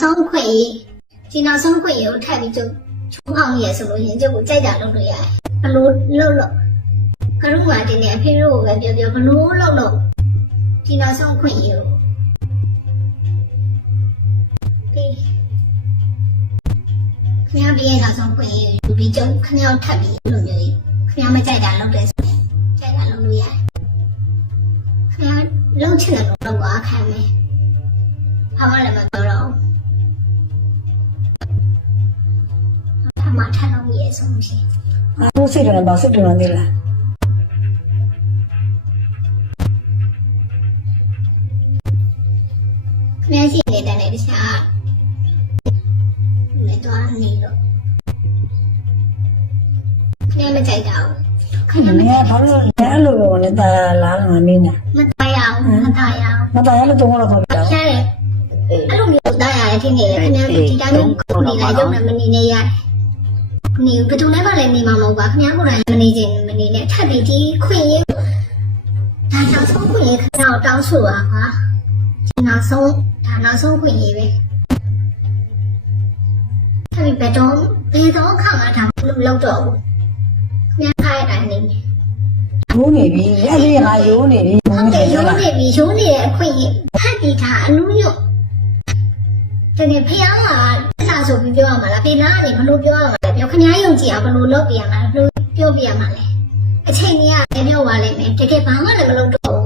ဆုံးခွင့်ဒီနောက်ဆုံးခွင့်ကိုထပ်ပြီးကျုပ်ချုံအောင်ရဆိုလို့ရင်ကျုပ်ကိုကြိုက်တာလုပ်လို့ရတယ်ဘလို့လုပ်လို့ကရုမာတင်နေအဖေတို့ကိုပဲပြောပြောဘလို့လုပ်လို့ဒီနောက်ဆုံးခွင့်ကိုပြီးခင်ဗျားပြီးရဲ့နောက်ဆုံးခွင့်ယူပြီးကျုပ်ခင်ဗျားထပ်ပြီးလို့မျိုးခင်ဗျားမကြိုက်တာလုပ်တယ်ဆိုရင်ကြိုက်တာလုပ်လို့ရတယ်ခင်ဗျားလုံးချင်တယ်လို့လုပ်ပါခံမယ်ဘာမှလည်းမပြောတော့ဘူးမထလို့ရဆုံးရှိအခုစိတ်တယ်ဘာစိတ်တယ်လဲခင်ဗျားရှိနေတဲ့တခြားလက်သွားနေတော့ခင်ဗျားမကြိုက်တာဘူးခင်ဗျားဘာလို့လဲအဲ့လိုနဲ့တာလာလာမင်းနဲ့မတားရအောင်မတားရအောင်မတားရလို့တော့တော့ခေါ်ပြတာရတယ်အဲ့လိုမျိုးတားရတယ်ထင်နေတယ်ခင်ဗျားဒီတိုင်းမျိုးနေလိုက်တော့မနေနဲ့ရတယ်နေဘယ်သူလဲမှလည်းနေမှာမဟုတ်ပါခင်ဗျားကိုယ်တိုင်မနေချင်မနေနဲ့ထပ်ပြီးဒီခွင့်ရဒါနောက်ဆုံးခွင့်ရခင်ဗျားကိုတောင်းဆိုပါကွာဒီနောက်ဆုံးဒါနောက်ဆုံးခွင့်ရပဲထပ်ပြီးဘယ်တော့ခါမှဒါမလုပ်တော့ဘူးခင်ဗျားခိုင်းတိုင်းနေမယ်ရိုးနေပြီအဲ့ဒီငါရိုးနေပြီဟုတ်တယ်ရိုးနေပြီရိုးနေတဲ့အခွင့်ရထပ်ပြီးဒါအနူးညွတ်တကယ်ဖျားမှာလာဆိုပြီးပြောရမှာလားဖေနာကနေဘလို့ပြောရမှာလဲပြောခင်ဗျားယုံကြည်အောင်ဘလို့လုပ်ပြရမှာလဲဘလို့ပြောပြရမှာလဲအချိန်ကြီးကလည်းပြောပါလိမ့်မယ်တကယ်ဘာမှလည်းမလုပ်တော့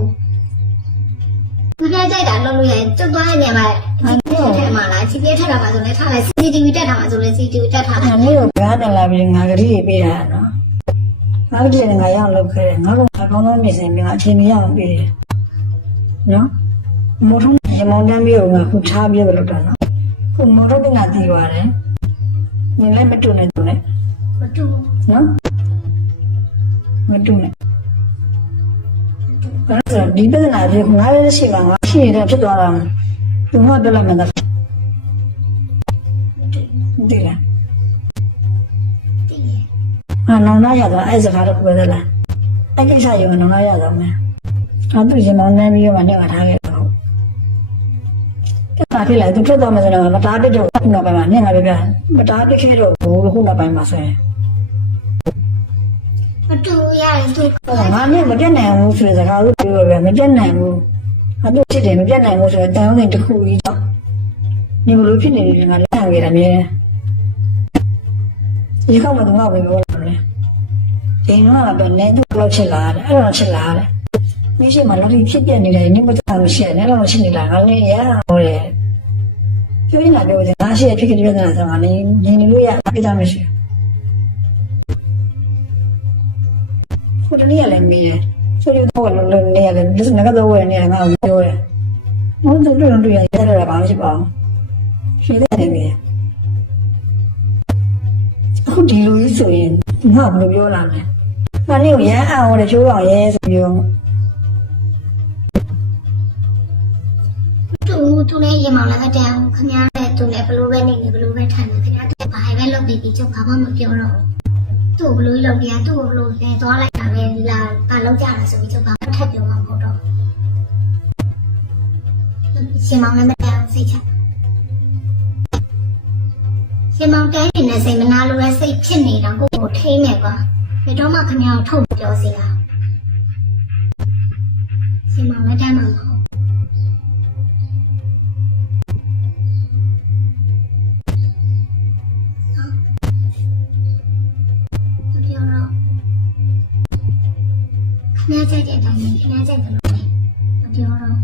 ဘူးခင်ဗျားကြိုက်တာလုပ်လို့ရတယ်ကျွတ်သွားတဲ့နေရာမှာဒီပြည့်ထက်မှာလားဒီပြည့်ထက်တာပါဆိုလဲထားလိုက် CCTV တက်ထားမှာဆိုလဲ CCTV တက်ထားလိုက်ငါမျိုးကတက်လာပြီးငါကလေးပေးတာနော်ငါကလေးငါရောက်လုပ်ခဲ့တယ်ငါကကောင်းသောမြင်စင်ပြီးငါအချိန်မရအောင်ပေးတယ်နော်မိုးထုံးရမောင်းတန်းပြီးတော့ငါခုထားပြလို့တော့နော်ခုမိုးထုံးကငါတည်ပါတယ်နင်လည်းမတူနဲ့တူနဲ့မတူနော်မတူနဲ့အဲ့ဒါဒီပြဿနာကြီးငါလည်းရှိမှာငါရှိရင်ဖြစ်သွားတာသူကတက်လိုက်မှသာဒီလားနောင်နာရတော့အဲ့စကားတော့ပြောသလားအဲ့ကိစ္စရောနောင်နာရတော့မယ်အဲ့သူရင်မောင်းနေပြီးတော့လည်းထားခဲ့တော့အဲ့ဒါဖြစ်လာသူထွက်သွားမှဆိုတော့မတားပြတော့ခုနောက်ပိုင်းမှာနင်ငါပြမတားပြခဲ့တော့ဘူးခုနောက်ပိုင်းမှာဆိုရင်မတူရတယ်သူငါနဲ့မပြတ်နိုင်ဘူးဆိုတဲ့စကားကိုပြောရမပြတ်နိုင်ဘူးအဲ့သူဖြစ်တယ်မပြတ်နိုင်ဘူးဆိုတော့တန်ရုံးတင်တစ်ခုကြီးတော့နေဘလို့ဖြစ်နေတယ်ငါလက်ခံခဲ့တာမြဲဒီကောက်မှတော့ငါဝင်ပြောလာတယ်ဒီတော့ကတော့နေသူ့လောက်ချစ်လာတယ်အဲ့တော့ချစ်လာတယ်မရှိမှလော်ဒီဖြစ်ပြနေတယ်နေမသားလို့ရှိရတယ်အဲ့တော့ရှိနေလားငါလည်းရဟောတယ်ပြောရင်လည်းပြောတယ်ငါရှိရဖြစ်ခဲ့တဲ့ပြဿနာဆိုတော့နေနေလို့ရပြဿနာမရှိခုတနည်းလည်းမေးတယ်ဆိုတော့လည်းနေရတယ်ဒီစနကတော့ဝယ်နေငါပြောတယ်ဟောသူတို့တွေ့ရတယ်ဘာမှမရှိပါဘူးရှိတယ်မေးအခုဒီလိုကြီးဆိုရင်ငါဘယ်လိုပြောလာမလဲ။ငါလေးကိုရမ်းအောင်တဲ့ချိုးအောင်ရဲဆိုပြီးတော့သူလည်းရေမောင်လည်းမတန်ဘူးခင်ဗျားလည်းသူလည်းဘလို့ပဲနေနေဘလို့ပဲထိုင်နေခင်ဗျားသူဘာပဲလုပ်ပြီးကျုပ်ဘာမှမပြောတော့သူ့ဘလို့လုပ်ပြသူ့ဘလို့လဲသွားလိုက်တာပဲလာဘာလုပ်ကြတာဆိုပြီးကျုပ်ဘာမှထပ်ပြောမှာမဟုတ်တော့ရေမောင်လည်းမတန်စိတ်ချရေမောင်တိုင်းနေတဲ့စိတ်မနာလိုတဲ့စိတ်ဖြစ်နေတာကိုထိမ့်နေပါဘယ်တော့မှခင်ဗျားကိုထုတ်ပြောစေတာရေမောင်လည်းတမ်းမှာမဟုတ်ခင်ဗျားကြိုက်တဲ့အတိုင်းခင်ဗျားကြိုက်တယ်လို့မပြောတော့